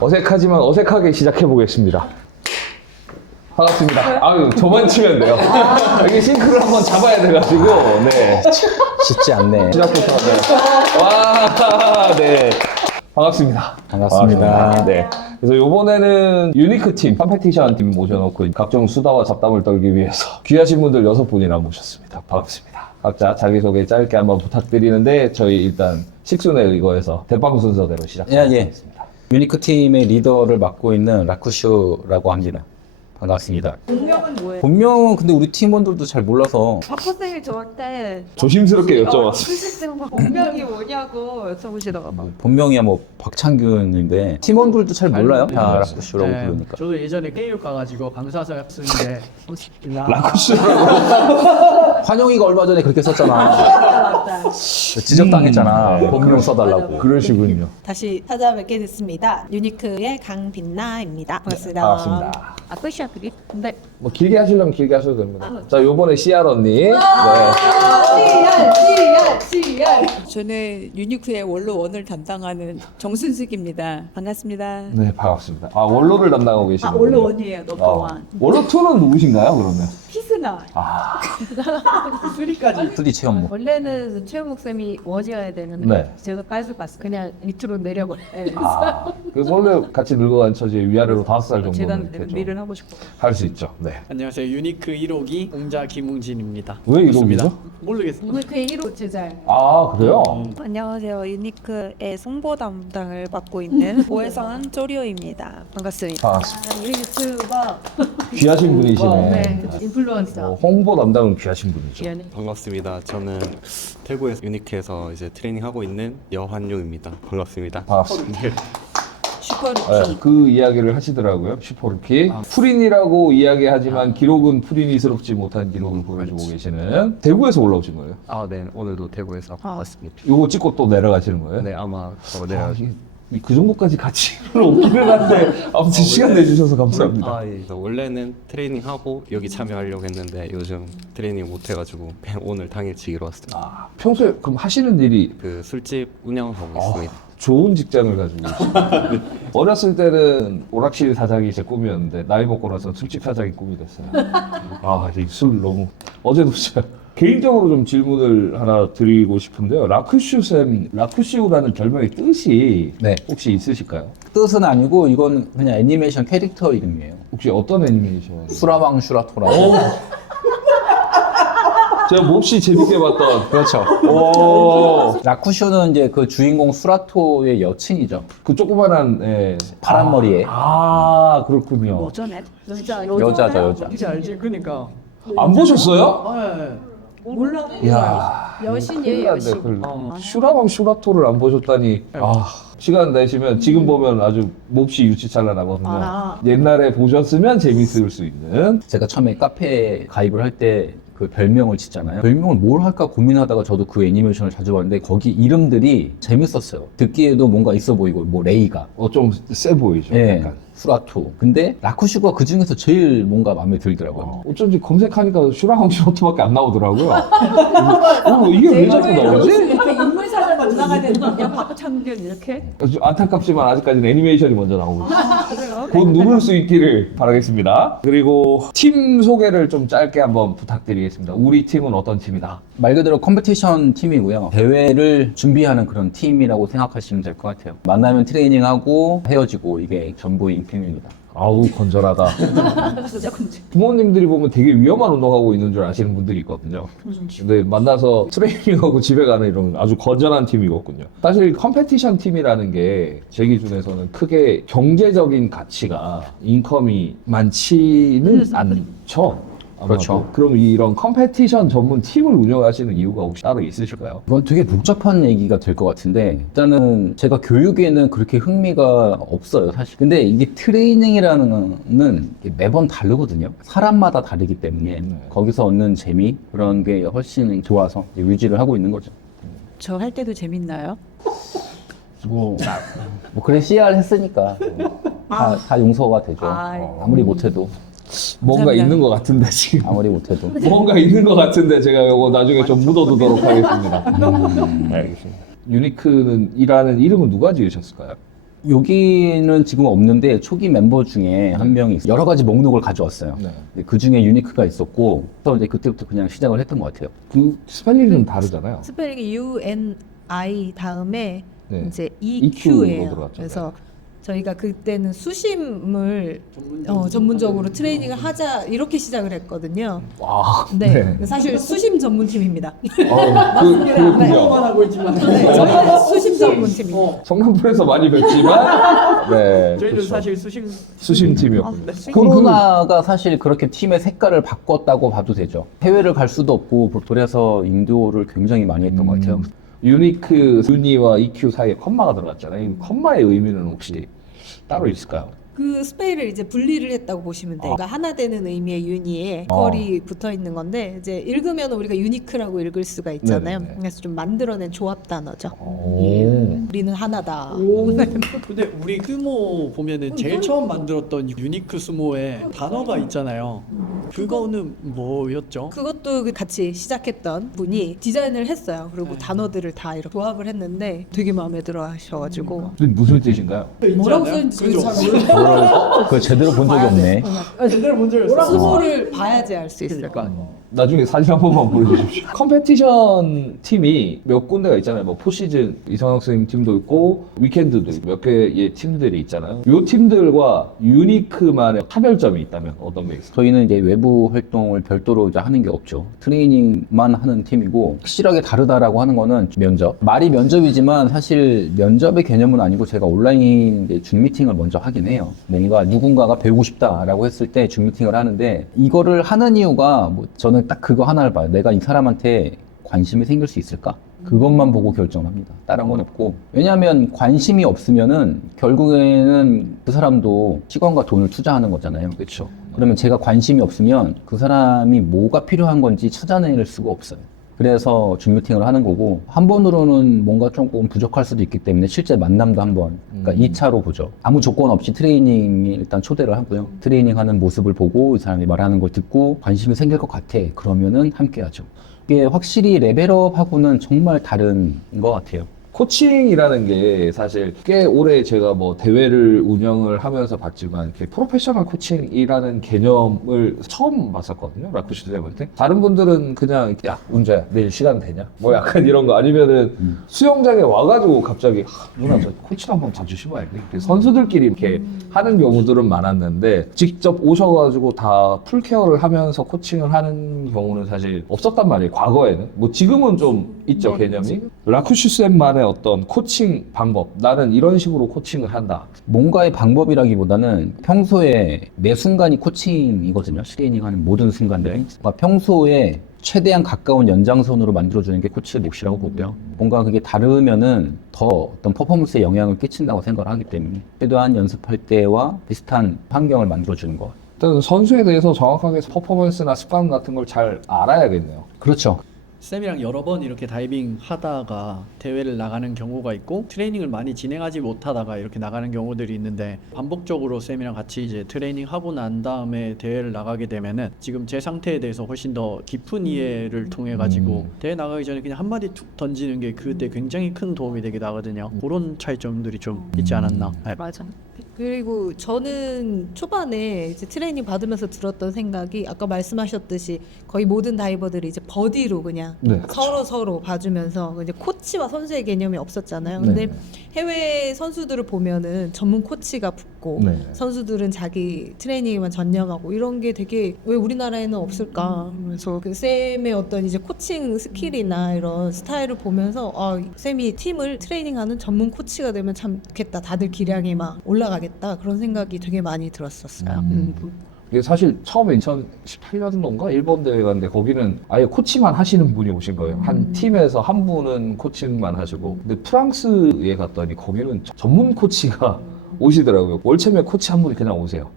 어색하지만 어색하게 시작해 보겠습니다. 반갑습니다. 아유, 저만 치면 돼요. 이게 싱크를 한번 잡아야 돼가지고, 네. 쉽지 않네. 시작부터, 네. 와, 네. 반갑습니다. 반갑습니다. 네. 그래서 이번에는 유니크 팀, 컴페티션 팀 모셔놓고 각종 수다와 잡담을 떨기 위해서 귀하신 분들 6분이나 모셨습니다. 반갑습니다. 각자 자기소개 짧게 한번 부탁드리는데 저희 일단 식순에 의거해서 대빵 순서대로 시작하겠습니다. 유니크 팀의 리더를 맡고 있는 라쿠쇼라고 합니다. 반갑습니다. 본명은 뭐예요? 본명은 근데 우리 팀원들도 잘 몰라서 박학생이 저한테 조심스럽게 여쭤봤습니다. 출생과 본명이 뭐냐고 여쭤보시더라고요. 본명이야 뭐 박창균인데 팀원들도 잘 몰라요. 다 몰랐어요. 라쿠쇼라고 네, 부르니까. 저도 예전에 KU 가가지고 강사자 쓰는데 라쿠슈라고. 환영이가 얼마 전에 그렇게 썼잖아. 지적당했잖아. 본명 써달라고. 그러시군요. 다시 찾아뵙게 됐습니다. 유니크의 강빛나입니다. 반갑습니다. 반갑습니다. 아, 끝이야, 그게? 근데 뭐 길게 하시려면 길게 하셔도 됩니다. 자, 요번에 CR 언니. 네. 저는 유니크의 원로 원을 담당하는 정순숙입니다. 반갑습니다. 네, 반갑습니다. 아, 원로를 담당하고 계시는 원로 원이에요. 넘버원. 원로 2는 누구신가요, 그러면? 피스나. 수리까지 스디 체험 뭐. 원래는 최영목 쌤이 원이어야 되는데 네. 제가 까줄 봤어. 그냥 밑으로 내려버려. 네. 아, 그래서 원래 같이 늙어간 처지에 위아래로 5살 정도는 재단 되죠. 일을 하고 싶어. 할 수 있죠. 네. 안녕하세요. 유니크 1호기 공자 김웅진입니다. 왜 반갑습니다. 1호기죠? 모르겠어요. 유니크의 1호 제자. 아, 그래요? 안녕하세요. 유니크의 송보 담당을 맡고 있는 오해선 쪼리오입니다. 반갑습니다. 반갑습니다. 우리 유튜버 귀하신 분이시네. 네, 인플루언서. 홍보 담당은 귀하신 분이죠. 미안해. 반갑습니다. 저는 태국에서 유니크에서 이제 트레이닝하고 있는 여환용입니다. 반갑습니다. 반갑습니다. 슈퍼루키. 네, 그 이야기를 하시더라고요. 슈퍼루키. 프린이라고 이야기하지만 기록은 프린이스럽지 못한 기록을 보여주고 계시는 대구에서 올라오신 거예요. 아, 네. 오늘도 태국에서 왔습니다. 요거 찍고 또 내려가시는 거예요? 네, 아마 더 아, 내려. 이게 그 정도까지 같이 오기는 한데 아무튼 시간 내주셔서 감사합니다. 아, 예. 그래서 원래는 트레이닝하고 여기 참여하려고 했는데 요즘 트레이닝 못 해가지고 그냥 오늘 당일치기로 왔습니다. 아, 평소에 그럼 하시는 일이 그 술집 운영하고 있습니다. 좋은 직장을 가지고 계시네요. 어렸을 때는 오락실 사장이 제 꿈이었는데 나이 먹고 나서 술집 사장이 꿈이 됐어요. 아, 이 술 너무 어제도 진짜 개인적으로 좀 질문을 하나 드리고 싶은데요. 라쿠슈쌤, 라쿠슈라는 별명의 뜻이 네. 혹시 있으실까요? 뜻은 아니고 이건 그냥 애니메이션 캐릭터 이름이에요. 혹시 어떤 애니메이션? 수라왕 슈라토라고. 제가 몹시 재밌게 봤던 그렇죠. 오, 라쿠쇼는 이제 그 주인공 수라토의 여친이죠. 그 조그만한 예. 파란 머리에. 아, 그렇군요. 여전해. 진짜 여자죠, 여자. 이제 알지? 그니까. 안 보셨어요? 네. 몰라. 이야. 여신이에요, 여신. 슈라왕 슈라토를 안 보셨다니. 아, 시간 내시면 지금 보면 아주 몹시 유치찬란하거든요. 알아. 옛날에 보셨으면 재밌을 수 있는. 제가 처음에 카페에 가입을 할 때 그 별명을 짓잖아요. 별명을 뭘 할까 고민하다가 저도 그 애니메이션을 자주 봤는데 거기 이름들이 재밌었어요. 듣기에도 뭔가 있어 보이고 뭐 레이가, 좀 세 보이죠. 예, 약간. 수라토. 근데 라쿠슈가 그 중에서 제일 뭔가 마음에 들더라고요. 어쩐지 검색하니까 슈라왕 슈라토밖에 안 나오더라고요. 이게 왜 자꾸 나오지? 이렇게 인물 사전 올라가야 되는 거 그냥 박창균 이렇게? 좀 안타깝지만 아직까지는 애니메이션이 먼저 나오고 있어요. 곧 누를 수 있기를 바라겠습니다. 그리고 팀 소개를 좀 짧게 한번 부탁드리겠습니다. 우리 팀은 어떤 팀이다? 말 그대로 컴피티션 팀이고요. 대회를 준비하는 그런 팀이라고 생각하시면 될 것 같아요. 만나면 트레이닝하고 헤어지고 이게 전부인 팀입니다. 아우, 건전하다. 부모님들이 보면 되게 위험한 운동하고 있는 줄 아시는 분들이 있거든요. 근데 만나서 트레이닝하고 집에 가는 이런 아주 건전한 팀이거든요. 사실 컴페티션 팀이라는 게 제 기준에서는 크게 경제적인 가치가 인컴이 많지는 않죠. 그렇죠. 아마도. 그럼 이런 컴페티션 전문 팀을 운영하시는 이유가 혹시 따로 있으실까요? 이건 되게 복잡한 얘기가 될 것 같은데 일단은 제가 교육에는 그렇게 흥미가 없어요 사실. 근데 이게 트레이닝이라는 거는 매번 다르거든요. 사람마다 다르기 때문에 거기서 얻는 재미 그런 게 훨씬 좋아서 이제 유지를 하고 있는 거죠. 저 할 때도 재밌나요? 뭐 그래 CR 했으니까 다 용서가 되죠. 아무리 못해도. 뭔가 감사합니다. 있는 것 같은데 지금. 아무리 못해도. 뭔가 있는 것 같은데 제가 이거 나중에 좀 묻어두도록 하겠습니다. 알겠습니다. 유니크는 이라는 이름은 누가 지으셨을까요? 여기는 지금 없는데 초기 멤버 중에 한 명이 여러 가지 목록을 가져왔어요. 네. 근데 그 중에 유니크가 있었고, 그래서 이제 그때부터 그냥 시작을 했던 것 같아요. 그 스펠링이 좀 다르잖아요. 스펠링이 UNI 다음에 네. 이제 EQ 로 EQ예요. 들어갔죠. 그래서 저희가 그때는 수심을 전문적으로 트레이닝을 하자 이렇게 시작을 했거든요. 와. 네, 사실 수심 전문팀입니다. 그렇군요. 하고 있지만 네, 저희는 수심 전문팀입니다. 성남프에서 많이 뵀지만, 네. 저희는 그렇죠. 사실 수심 수심팀이었군요. 코로나가 사실 그렇게 팀의 색깔을 바꿨다고 봐도 되죠. 해외를 갈 수도 없고, 그래서 인도를 굉장히 많이 했던 것 같아요. 유니크, 유니와 EQ 사이에 컴마가 들어갔잖아요. 이 컴마의 의미는 혹시 따로 있을까요? 그 스펠을 이제 분리를 했다고 보시면 돼요. 그러니까 하나 되는 의미의 유니에 컬이 붙어 있는 건데 이제 읽으면 우리가 유니크라고 읽을 수가 있잖아요. 네네네. 그래서 좀 만들어낸 조합 단어죠. 오. 우리는 하나다. 근데 우리 스모 보면은 제일 처음 만들었던 유니크 스모에 단어가 있잖아요. 그거는 뭐였죠? 그것도 같이 시작했던 분이 디자인을 했어요. 그리고 단어들을 다 이렇게 조합을 했는데 되게 마음에 들어 하셔가지고 그게 무슨 뜻인가요? 뭐라고 있지 않나요? 쓰는지 그죠? 잘 몰라요. 그걸 제대로 본 적이 없네. 제대로 본 적이 없어요. 스모를 봐야지 알 수 있을 것 같아요. 나중에 사진 한 번만 보여주십시오. 컴페티션 팀이 몇 군데가 있잖아요. 뭐 포시즌 이성학 선생님 팀도 있고 위켄드도 있고 몇 개의 팀들이 있잖아요. 이 팀들과 유니크만의 차별점이 있다면 어떤 게 있어요? 저희는 이제 외부 활동을 별도로 이제 하는 게 없죠. 트레이닝만 하는 팀이고, 확실하게 다르다라고 하는 거는 면접. 말이 면접이지만 사실 면접의 개념은 아니고 제가 온라인 이제 줌 미팅을 먼저 하긴 해요. 뭔가 누군가가 배우고 싶다라고 했을 때 줌 미팅을 하는데, 이거를 하는 이유가 뭐 저는 딱 그거 하나를 봐요. 내가 이 사람한테 관심이 생길 수 있을까? 그것만 보고 결정합니다. 다른 건 없고. 왜냐하면 관심이 없으면은 결국에는 그 사람도 시간과 돈을 투자하는 거잖아요. 그렇죠. 그러면 제가 관심이 없으면 그 사람이 뭐가 필요한 건지 찾아낼 수가 없어요. 그래서 줌 미팅을 하는 거고, 한 번으로는 뭔가 조금 부족할 수도 있기 때문에 실제 만남도 한 번, 그러니까 2차로 보죠. 아무 조건 없이 트레이닝이 일단 초대를 하고요. 트레이닝하는 모습을 보고 이 사람이 말하는 걸 듣고 관심이 생길 것 같아. 그러면은 함께 하죠. 이게 확실히 레벨업하고는 정말 다른 것 같아요. 코칭이라는 게 사실 꽤 오래 제가 뭐 대회를 운영을 하면서 봤지만 이렇게 프로페셔널 코칭이라는 개념을 처음 봤었거든요. 라쿠시 선생님한테. 다른 분들은 그냥 야 운자야 내일 시간 되냐? 뭐 약간 이런 거 아니면은 수영장에 와가지고 갑자기 누나 저 코칭 한번 봐주시면 안 돼? 선수들끼리 이렇게 하는 경우들은 많았는데 직접 오셔가지고 다 풀케어를 하면서 코칭을 하는 경우는 사실 없었단 말이에요. 과거에는. 뭐 지금은 좀 있죠 개념이. 라쿠시 쌤만의 어떤 코칭 방법, 나는 이런 식으로 코칭을 한다. 뭔가의 방법이라기보다는 평소에 매 순간이 코칭이거든요. 트레이닝하는 모든 순간들. 그러니까 평소에 최대한 가까운 연장선으로 만들어주는 게 코치의 몫이라고 보고요. 뭔가 그게 다르면은 더 어떤 퍼포먼스에 영향을 끼친다고 생각을 하기 때문에 최대한 연습할 때와 비슷한 환경을 만들어주는 것. 일단 선수에 대해서 정확하게 퍼포먼스나 습관 같은 걸 잘 알아야겠네요. 그렇죠. 쌤이랑 여러 번 이렇게 다이빙 하다가 대회를 나가는 경우가 있고 트레이닝을 많이 진행하지 못하다가 이렇게 나가는 경우들이 있는데, 반복적으로 쌤이랑 같이 이제 트레이닝 하고 난 다음에 대회를 나가게 되면은 지금 제 상태에 대해서 훨씬 더 깊은 이해를 통해 가지고 대회 나가기 전에 그냥 한마디 툭 던지는 게 그때 굉장히 큰 도움이 되기도 하거든요. 그런 차이점들이 좀 있지 않았나. 네. 맞아. 그리고 저는 초반에 이제 트레이닝 받으면서 들었던 생각이 아까 말씀하셨듯이 거의 모든 다이버들이 이제 버디로 그냥 네, 서로 봐주면서 이제 코치와 선수의 개념이 없었잖아요. 근데 네. 해외 선수들을 보면은 전문 코치가 붙고 네. 선수들은 자기 트레이닝에만 전념하고 이런 게 되게 왜 우리나라에는 없을까? 그래서 그 쌤의 어떤 이제 코칭 스킬이나 이런 스타일을 보면서 아, 쌤이 팀을 트레이닝하는 전문 코치가 되면 참 좋겠다. 다들 기량이 막 올라가겠다. 그런 생각이 되게 많이 들었었어요. 이게 사실 처음에 2018년도인가 일본 대회 갔는데 거기는 아예 코치만 하시는 분이 오신 거예요. 한 팀에서 한 분은 코칭만 하시고. 근데 프랑스에 갔더니 거기는 전문 코치가 오시더라고요. 월체매 코치 한 분이 그냥 오세요.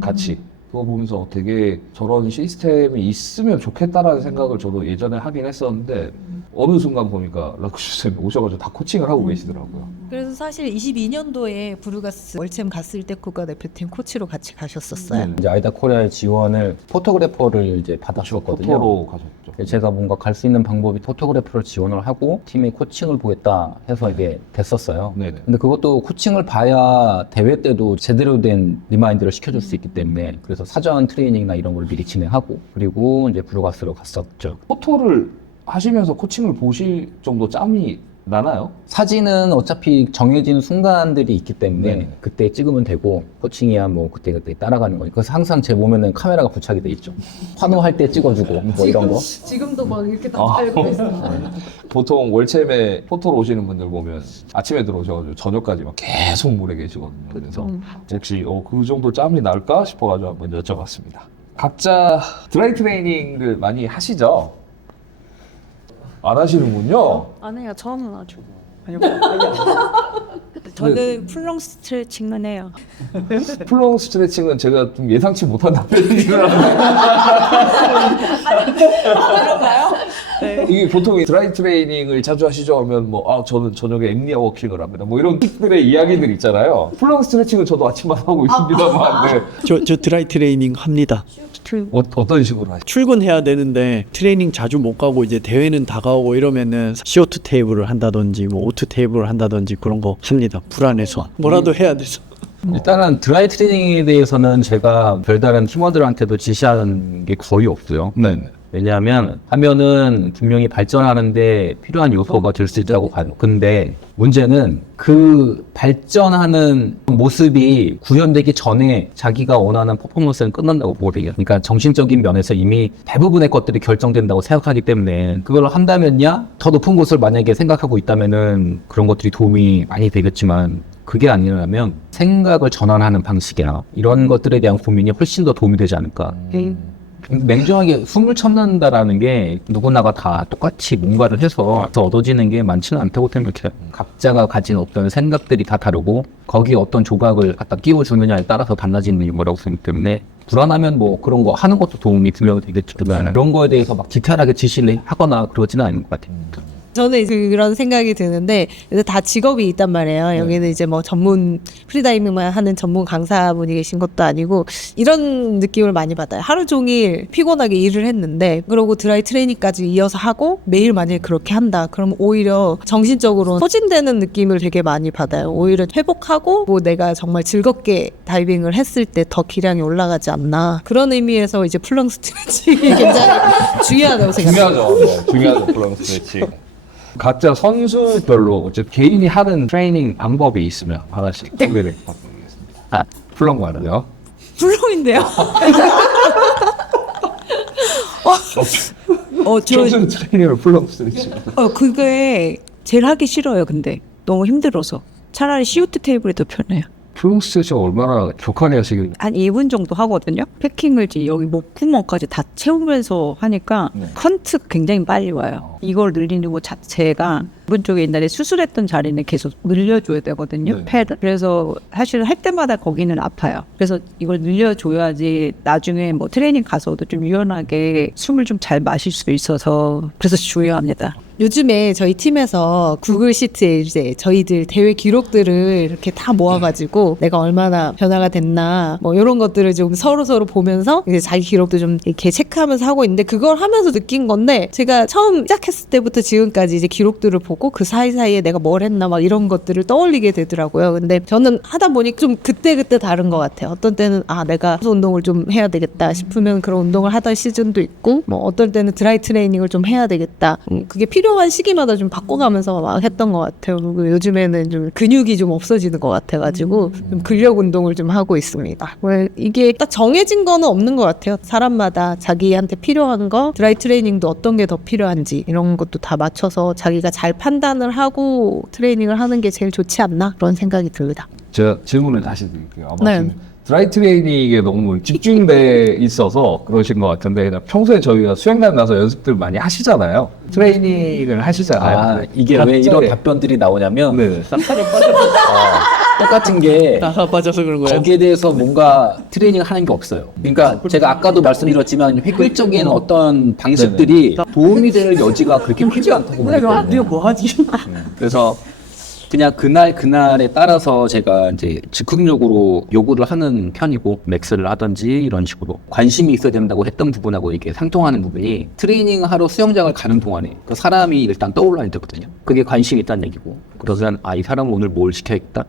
같이. 그거 보면서 되게 저런 시스템이 있으면 좋겠다라는 생각을 저도 예전에 하긴 했었는데 어느 순간 보니까 라쿠시 쌤이 오셔가지고 다 코칭을 하고 계시더라고요. 그래서 사실 22년도에 부르가스 월챔 갔을 때 국가대표팀 코치로 같이 가셨었어요. 네. 이제 아이다 코리아의 지원을 포토그래퍼를 이제 받았었거든요. 포토로 가셨죠. 제가 뭔가 갈 수 있는 방법이 포토그래퍼를 지원을 하고 팀에 코칭을 보겠다 해서 이게 됐었어요. 네네. 근데 그것도 코칭을 봐야 대회 때도 제대로 된 리마인드를 시켜줄 수 있기 때문에 그래서 사전 트레이닝이나 이런 걸 미리 진행하고 그리고 이제 브루가스로 갔었죠. 포토를 하시면서 코칭을 보실 정도 짬이 나나요? 사진은 어차피 정해진 순간들이 있기 때문에 네. 그때 찍으면 되고 코칭이야 뭐 그때 따라가는 거니까 그래서 항상 제 몸에는 카메라가 부착이 돼 있죠. 환호할 때 찍어주고 뭐 이런 거. 지금도 막 이렇게 다 아. 달고 있어요. 보통 월챔에 포토로 오시는 분들 보면 아침에 들어오셔가지고 저녁까지 막 계속 물에 계시거든요. 그래서 혹시 그 정도 짬이 날까 싶어가지고 한번 여쭤봤습니다. 각자 드라이 트레이닝을 많이 하시죠? 안 하시는군요. 안 해요. 저는 아주. 저는 풀롱 스트레칭은 해요. 풀롱 스트레칭은 제가 좀 예상치 못한 답변이라는 이게 보통 드라이 트레이닝을 자주 하시죠 하면 저는 저녁에 엠니아 워킹을 합니다. 뭐 이런 팁들의 이야기들 있잖아요. 풀롱 스트레칭은 저도 아침마다 하고 있습니다만 네. 저 드라이 트레이닝 합니다. 어떤 식으로 하시죠? 출근해야 되는데 트레이닝 자주 못 가고 이제 대회는 다가오고 이러면은 CO2 테이블을 한다든지 뭐 O2 테이블을 한다든지 그런 거 합니다. 불안해서 뭐라도 해야 돼서. 일단은 드라이 트레이닝에 대해서는 제가 별다른 팀원들한테도 지시하는 게 거의 없어요. 네. 왜냐하면 하면은 분명히 발전하는데 필요한 요소가 될 수 있다고 봐요. 근데 문제는 그 발전하는 모습이 구현되기 전에 자기가 원하는 퍼포먼스는 끝난다고 보거든요. 그러니까 정신적인 면에서 이미 대부분의 것들이 결정된다고 생각하기 때문에 그걸 한다면야 더 높은 곳을 만약에 생각하고 있다면은 그런 것들이 도움이 많이 되겠지만 그게 아니라면 생각을 전환하는 방식이나 이런 것들에 대한 고민이 훨씬 더 도움이 되지 않을까. 냉정하게 숨을 참는다라는 게 누구나가 다 똑같이 뭔가를 해서 얻어지는 게 많지는 않다고 생각해요. 각자가 가진 어떤 생각들이 다 다르고 거기에 어떤 조각을 갖다 끼워주느냐에 따라서 달라지는 거라고 생각하기 때문에 불안하면 뭐 그런 거 하는 것도 도움이 분명히 되겠지만 그런 거에 대해서 막 디테일하게 지시를 하거나 그러지는 않은 것 같아요. 저는 그런 생각이 드는데 그래서 다 직업이 있단 말이에요. 여기는 이제 뭐 전문 프리다이빙만 하는 전문 강사분이 계신 것도 아니고 이런 느낌을 많이 받아요. 하루 종일 피곤하게 일을 했는데 그러고 드라이 트레이닝까지 이어서 하고 매일 만약에 그렇게 한다. 그러면 오히려 정신적으로 소진되는 느낌을 되게 많이 받아요. 오히려 회복하고 뭐 내가 정말 즐겁게 다이빙을 했을 때 더 기량이 올라가지 않나. 그런 의미에서 이제 플렁 스트레칭이 굉장히 중요하다고 생각해요. 중요하죠. 네, 중요하죠. 플렁 스트레칭. 각자 선수별로 어쨌든 개인이 하는 트레이닝 방법이 있으면 하나씩 소개를 부탁드리겠습니다. 플렁 말이요. 풀롱인데요? 평소 트레이닝을 플렁 스트레칭. 그게 제일 하기 싫어요. 근데 너무 힘들어서 차라리 CO2 테이블이 더 편해요. 플렁 스트레칭 얼마나 격하네요 지금. 한 2분 정도 하거든요. 패킹을 이제 여기 목구멍까지 다 채우면서 하니까 컨트 굉장히 빨리 와요. 이걸 늘리는 것 자체가 오른쪽에 옛날에 수술했던 자리는 계속 늘려줘야 되거든요. 네. 패드. 그래서 사실 할 때마다 거기는 아파요. 그래서 이걸 늘려줘야지 나중에 뭐 트레이닝 가서도 좀 유연하게 숨을 좀 잘 마실 수 있어서 그래서 중요합니다. 요즘에 저희 팀에서 구글 시트에 이제 저희들 대회 기록들을 이렇게 다 모아가지고 내가 얼마나 변화가 됐나 뭐 이런 것들을 좀 서로 보면서 이제 자기 기록도 좀 이렇게 체크하면서 하고 있는데 그걸 하면서 느낀 건데 제가 처음 시작했을 때부터 지금까지 이제 기록들을 보고 그 사이사이에 내가 뭘 했나 막 이런 것들을 떠올리게 되더라고요. 근데 저는 하다 보니 좀 그때그때 다른 것 같아요. 어떤 때는 내가 운동을 좀 해야 되겠다 싶으면 그런 운동을 하던 시즌도 있고 뭐 어떨 때는 드라이 트레이닝을 좀 해야 되겠다. 그게 필요한 시기마다 좀 바꿔가면서 막 했던 것 같아요. 그리고 요즘에는 좀 근육이 좀 없어지는 것 같아가지고 좀 근력 운동을 좀 하고 있습니다. 이게 딱 정해진 거는 없는 것 같아요. 사람마다 자기한테 필요한 거, 드라이 트레이닝도 어떤 게 더 필요한지 이런 것도 다 맞춰서 자기가 잘 판단을 하고 트레이닝을 하는 게 제일 좋지 않나 그런 생각이 듭니다. 제가 질문을 다시 드릴게요. 아마 네. 지금 드라이 트레이닝에 너무 집중돼 있어서 그러신 것 같은데 그냥 평소에 저희가 수영장 나서 연습들 많이 하시잖아요. 트레이닝을 하시잖아요. 이게 왜 이런 답변들이 나오냐면 네. 똑같은 게 나가 빠져서 그런 거예요. 거기에 대해서 뭔가 트레이닝을 하는 게 없어요. 그러니까 제가 아까도 말씀드렸지만 획일적인 어떤 방식들이 도움이 될 여지가 그렇게 크지 않다고 봐요. 내가 뭐 하지? 그래서 그냥 그날에 따라서 제가 이제 즉흥적으로 요구를 하는 편이고 맥스를 하든지 이런 식으로 관심이 있어야 된다고 했던 부분하고 이게 상통하는 부분이 트레이닝 하러 수영장을 가는 동안에 그 사람이 일단 떠올라야 되거든요. 그게 관심이 있다는 얘기고 그러면 이 사람은 오늘 뭘 시켜야겠다.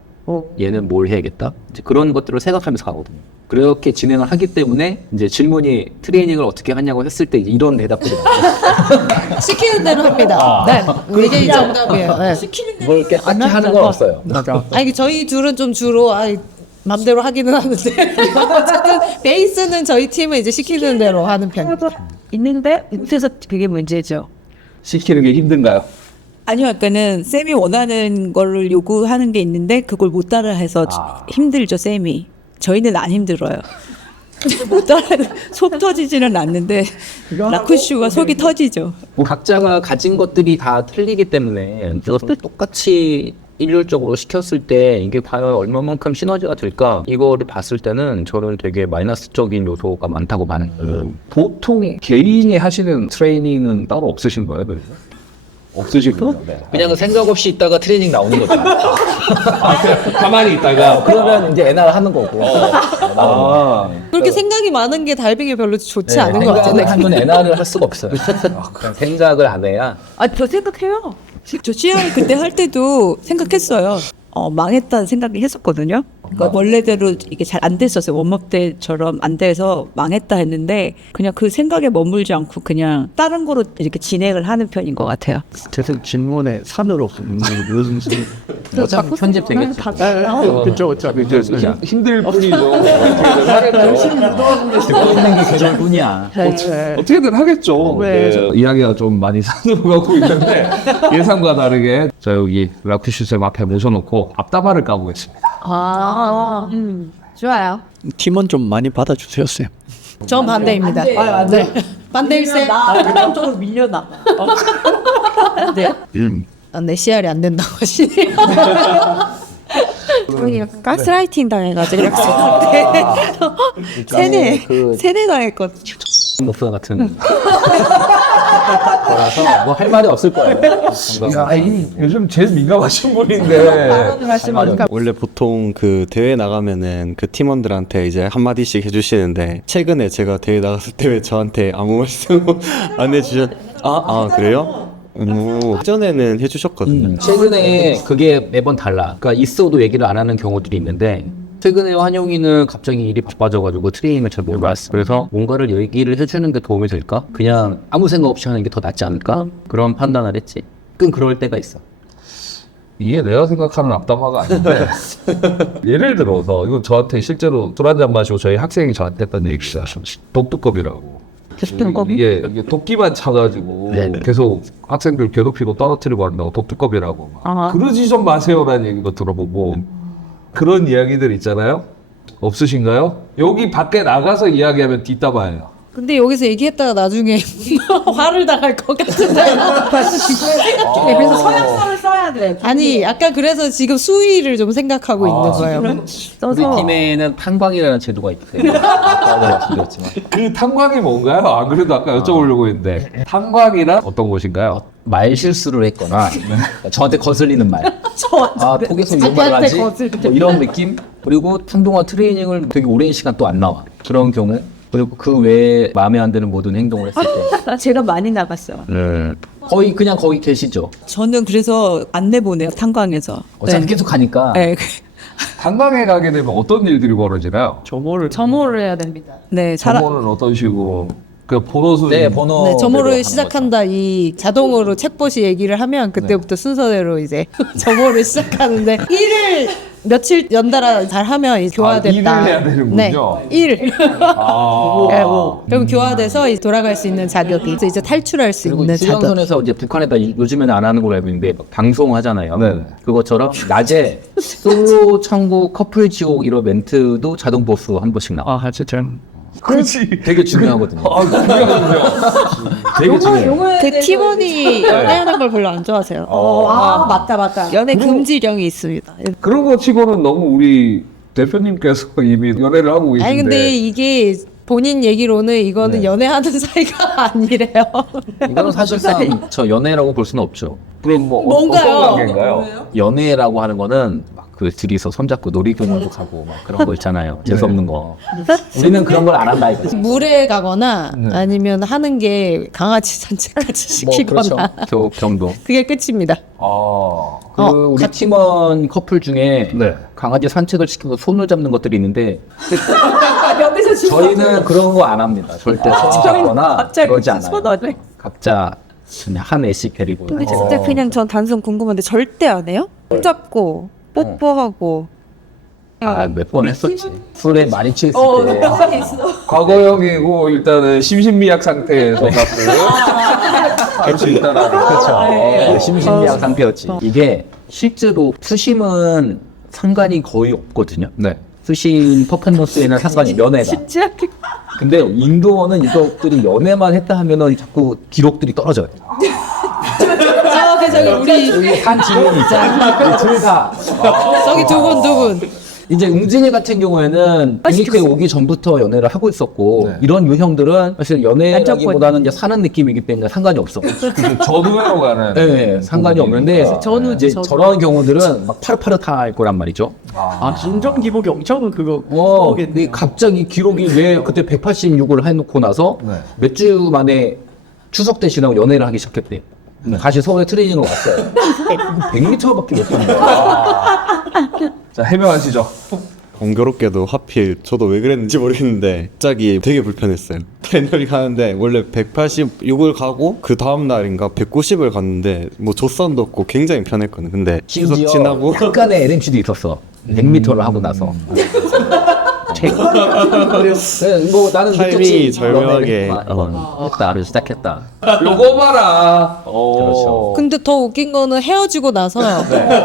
얘는 뭘 해야겠다. 이제 그런 것들을 생각하면서 가거든요. 그렇게 진행을 하기 때문에 이제 질문이 트레이닝을 어떻게 하냐고 했을 때 이런 대답들이 나와요. 시키는 대로 합니다. 네, 이게 정답이에요. 네. 뭘 이렇게 딱히 하는 건 없어요. 아니 저희 둘은 좀 주로 맘대로 하기는 하는데 어쨌든 베이스는 저희 팀은 이제 시키는 대로 하는 편입니다. 있는데 못해서 그게 문제죠. 시키는 게 힘든가요? 아니요, 그러니까는 쌤이 원하는 거를 요구하는 게 있는데 그걸 못 따라해서 힘들죠, 쌤이. 저희는 안 힘들어요. 못 따라 속 터지지는 않는데 라쿠슈가 속이 터지죠. 뭐 각자가 가진 것들이 다 틀리기 때문에 이것을 똑같이 일률적으로 시켰을 때 이게 과연 얼마만큼 시너지가 될까 이거를 봤을 때는 저는 되게 마이너스적인 요소가 많다고 봐요. 보통 개인이 하시는 트레이닝은 따로 없으신 거예요? 그래서? 없으시군요. 네. 그냥 생각 없이 있다가 트레이닝 나오는 거죠. 가만히 있다가 그러면 이제 NR 하는 거고. 그렇게 생각이 많은 게 다이빙에 별로 좋지 않은 것 같아요. 생각을 하면 NR을 할 수가 없어요. 그냥 생각을 안 해야. 저 생각해요. 저 CR 그때 할 때도 생각했어요. 망했다는 생각이 했었거든요. 그러니까 원래대로 이게 잘 안 됐었어요. 웜업 때처럼 안 돼서 망했다 했는데 그냥 그 생각에 머물지 않고 그냥 다른 거로 이렇게 진행을 하는 편인 것 같아요. 제 질문에 산으로 무슨 어차피 편집 되겠지. 그쵸. 힘들 뿐이죠. 어떻게든 하겠죠. 있는 게 계절 뿐이야. 어떻게든 하겠죠. 네. 이야기가 좀 많이 산으로 가고 있는데 예상과 다르게 자 여기 라쿠슈 쌤 앞에 모셔놓고 앞다발을 까보겠습니다. 좋아요. 팀원 좀 많이 받아주세요, 쌤. 전 반대입니다. 네. 반대일세. 그쪽으로 밀려나. 네. 내 CR이 안 된다고 하시네요. 가스라이팅 당해가지고 이렇게 세뇌 당했거든요. 목사 같은 거라서 뭐 할 말이 없을 거예요. 요즘 제일 민감하신 분인데 원래 보통 그 대회 나가면은 그 팀원들한테 이제 한마디씩 해주시는데 최근에 제가 대회 나갔을 때 왜 저한테 아무 말씀 안 해주셨? 그래요? 전에는 해주셨거든요. 최근에 그게 매번 달라. 그러니까 있어도 얘기를 안 하는 경우들이 있는데 최근에 환영이는 갑자기 일이 바빠져가지고 트레이닝을 잘 못 갔어. 그래서 뭔가를 얘기를 해주는 게 도움이 될까? 그냥 아무 생각 없이 하는 게 더 낫지 않을까? 그런 판단을 했지. 끈 그럴 때가 있어. 이게 내가 생각하는 앞담화가 아닌데 예를 들어서 이거 저한테 실제로 술 한잔 마시고 저희 학생이 저한테 했던 얘기가 독두껍이라고. 이게 도끼만 차가지고 계속 학생들 괴롭히고 떨어뜨리고 한다고 독두껍이라고 그러지 좀 마세요라는 얘기도 들어보고 그런 이야기들 있잖아요. 없으신가요? 여기 밖에 나가서 이야기하면 뒷담화예요. 근데 여기서 얘기했다가 나중에 화를 당할 것 같은데요. 그래서 서약서를 써야 돼. 아니 약간 그래서 지금 수위를 좀 생각하고 있는 거예요. 우리 팀에는 탕방이라는 제도가 있대요. 아까도 말씀드렸지만 그 탕광이 뭔가요? 안 그래도 아까 여쭤보려고 했는데 탕광이란 어떤 곳인가요? 말 실수를 했거나 저한테 거슬리는 말. 톡에서 이런 말을 하지? 뭐 이런 느낌? 그리고 한동안 트레이닝을 되게 오랜 시간 또 안 나와. 그런 경우. 그리고 그 외에 마음에 안 드는 모든 행동을 했을 때. 제가 많이 나갔어요. 거의 그냥 거기 계시죠. 저는 그래서 안 내보내요, 탄광에서. 어차피 계속 가니까. 네. 탕광에 가게 되면 어떤 일들이 벌어지나요? 점호를 해야 됩니다. 네, 점호는 어떤 식으로? 그 번호수 번호. 네, 점호를 시작한다. 이 자동으로 챗봇이 얘기를 하면 그때부터 순서대로 이제 점호를 시작하는데 1을 며칠 연달아 잘 하면 교화됐다. 일을 해야 되는군요. 네, 1. 그럼 교화돼서 이제 돌아갈 수 있는 자격이 이제 탈출할 수 그리고 있는 자격. 수영선에서 이제 북한에다 요즘에는 안 하는 걸로 알고 있는데 막 방송하잖아요. 네네. 그것처럼 낮에 솔로 천국 커플 지옥 이런 멘트도 자동 보수 한 번씩 나와. 진짜. 그렇지. 되게 중요하거든요. 중요하군요. 되게 중요해요. 제 팀원이 연애하는 걸 별로 안 좋아하세요. 맞다. 연애 금지령이 있습니다. 그런 거 치고는 너무 우리 대표님께서 이미 연애를 하고 계신데. 아니 근데 이게 본인 얘기로는 이거는 네. 연애하는 사이가 아니래요. 이거는 사실상 저 연애라고 볼 수는 없죠. 그럼 뭐 뭔가요? 어떤 관계인가요? 연애라고 하는 거는 막 그 둘이서 손잡고 놀이공원도 가고 막 그런 거 있잖아요. 재수 없는 거. 우리는 그런 걸 안 한다 이거지. 물에 가거나 네. 아니면 하는 게 강아지 산책까지 뭐 시키거나 그렇죠. 저 정도. 그게 끝입니다. 아, 그 우리 팀원 커플 중에 네. 강아지 산책을 시키고 손을 잡는 것들이 있는데 저희는 그런 거 안 합니다. 절대 손잡거나 그러지 않아요. 각자 그냥 한 애씩 데리고. 근데 진짜 그냥 전 단순 궁금한데 절대 안 해요? 손잡고 뽀뽀하고 몇 번 했었지. 술에 많이 취했을 때. 과거형이고 일단은 심신미약 상태에서 갖고 할 수 있다라는 그렇죠. 심신미약 상태였지. 이게 실제로 수심은 상관이 거의 없거든요. 네. 수심 퍼포먼스에는 상관이 연애가. 근데 인도어는 이것들이 연애만 했다 하면은 자꾸 기록들이 떨어져요. 저기 우리 여기 한 지인이 있잖아요. 둘 다. 저기 두 분. 이제 웅진이 같은 경우에는 빅리크에 오기 전부터 연애를 하고 있었고 네. 이런 유형들은 사실 연애라기보다는 이제 사는 느낌이기 때문에 상관이 없어. 전후회로 가는. 네, 상관이 없는데 전후 이제 저런 경우들은 막 파릇파릇할 거란 말이죠. 아 김정 기복이 엄청 그거 근데 갑자기 기록이 왜 그때 186을 해놓고 나서 네. 몇 주 만에 추석 때 지나고 연애를 하기 시작했대. 다시 서울에 트레이닝을 왔어요. 100m밖에 못 뛰는 거야. 자, 해명하시죠. 공교롭게도 하필 저도 왜 그랬는지 모르겠는데 갑자기 되게 불편했어요. 트레이너리 가는데 원래 186을 가고 그 다음 날인가 190을 갔는데 뭐 조선도 없고 굉장히 편했거든. 근데 추석 심지어 지나고 약간의 LMC도 있었어. 100m를 하고 나서. 그래, 뭐 나는 타이밍이 느꼈지. 절묘하게. 했다. 시작했다. 요거 봐라. 그렇죠. 근데 더 웃긴 거는 헤어지고 나서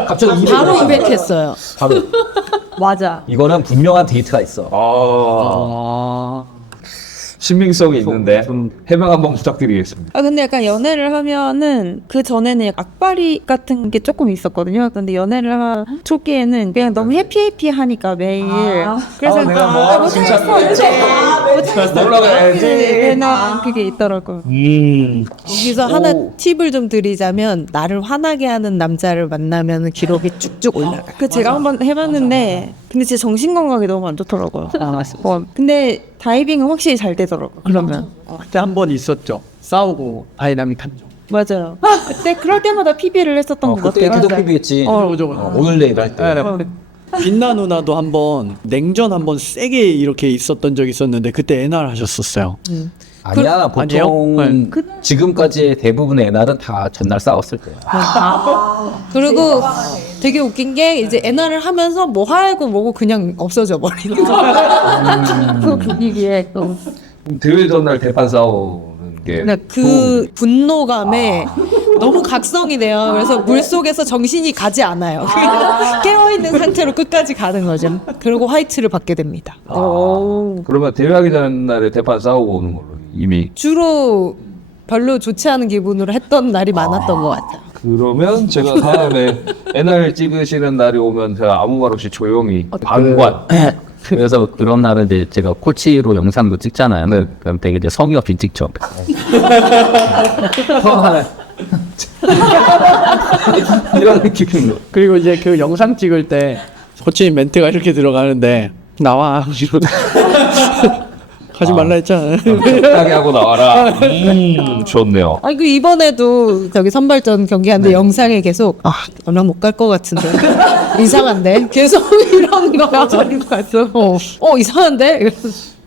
갑자기 200 바로 200 했어요. 바로. 맞아. 이거는 분명한 데이트가 있어. 신빙성이 있는데 해명 한번 부탁드리겠습니다. 아 근데 약간 연애를 하면은 그 전에는 약간 악바리 같은 게 조금 있었거든요. 근데 연애를 초기에는 그냥 너무 해피해피하니까 매일. 그래서 내가 뭐 못 진짜 참겠어. 놀러 가야지. 매나 그게 있더라고요. 여기서 하나 팁을 좀 드리자면 나를 화나게 하는 남자를 만나면 기록이 쭉쭉 올라가요. 그 제가 한번 해봤는데 근데 진짜 정신 건강에 너무 안 좋더라고요. 근데 다이빙은 확실히 잘 되더라고요. 그러면 그때 한 번 있었죠. 싸우고 다이나믹 한 적. 맞아요. 그때 그럴 때마다 PB를 했었던 것 그때 같아요. 계속 PB했지. 오늘 내일 할 때. 빛나 누나도 한번 냉전 한번 세게 이렇게 있었던 적이 있었는데 그때 NR 하셨었어요. 아니야, 보통 아니에요? 지금까지의 대부분의 애날은 다 전날 싸웠을 거야. 그리고 되게 웃긴 게 이제 NR을 하면서 뭐 하고 뭐고 그냥 없어져 버리는 거예요. 그 분위기에 또 대회 전날 대판 싸우는 게 그 분노감에 너무 각성이 돼요. 그래서 물 속에서 정신이 가지 않아요. 그냥 깨어있는 상태로 끝까지 가는 거죠. 그리고 화이트를 받게 됩니다. 그러면 대회하기 전날에 대판 싸우고 오는 걸로 이미. 주로 별로 좋지 않은 기분으로 했던 날이 많았던 것 같아요. 그러면 제가 다음에 NR 찍으시는 날이 오면 제가 아무 말 없이 조용히 방관. 그래서 그런 날은 이제 제가 코치로 영상도 찍잖아요. 그럼 되게 이제 성의 없이 찍죠. 이런 느낌으로. 그리고 이제 그 영상 찍을 때 코치님 멘트가 이렇게 들어가는데 나와 하지 말라 했잖아. 딱하게 하고 나와라. 좋네요. 아니 그 이번에도 저기 선발전 경기하는데 영상에 계속 얼마 못 갈 것 같은데 이상한데 계속 이러는 거야. 이상한데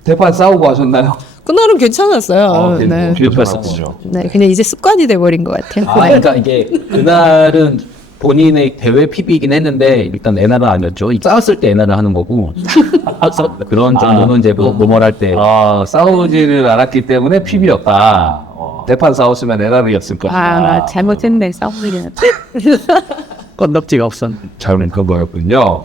대판 싸우고 하셨나요? 그날은 괜찮았어요. 네. 괜찮았죠. 네, 그냥 이제 습관이 돼버린 것 같아요. 그러니까 이게 그날은 본인의 대회 PB이긴 했는데 일단 NR은 아니었죠. 싸웠을 때 NR을 하는 거고 그런 정도는 이제 모멀할 때 싸우지를 않았기 때문에 PB였다. 대판 싸웠으면 NR이었을 것이다. 잘못했네 싸우기는. 건덕지가 없었네. 잘못한 거였군요.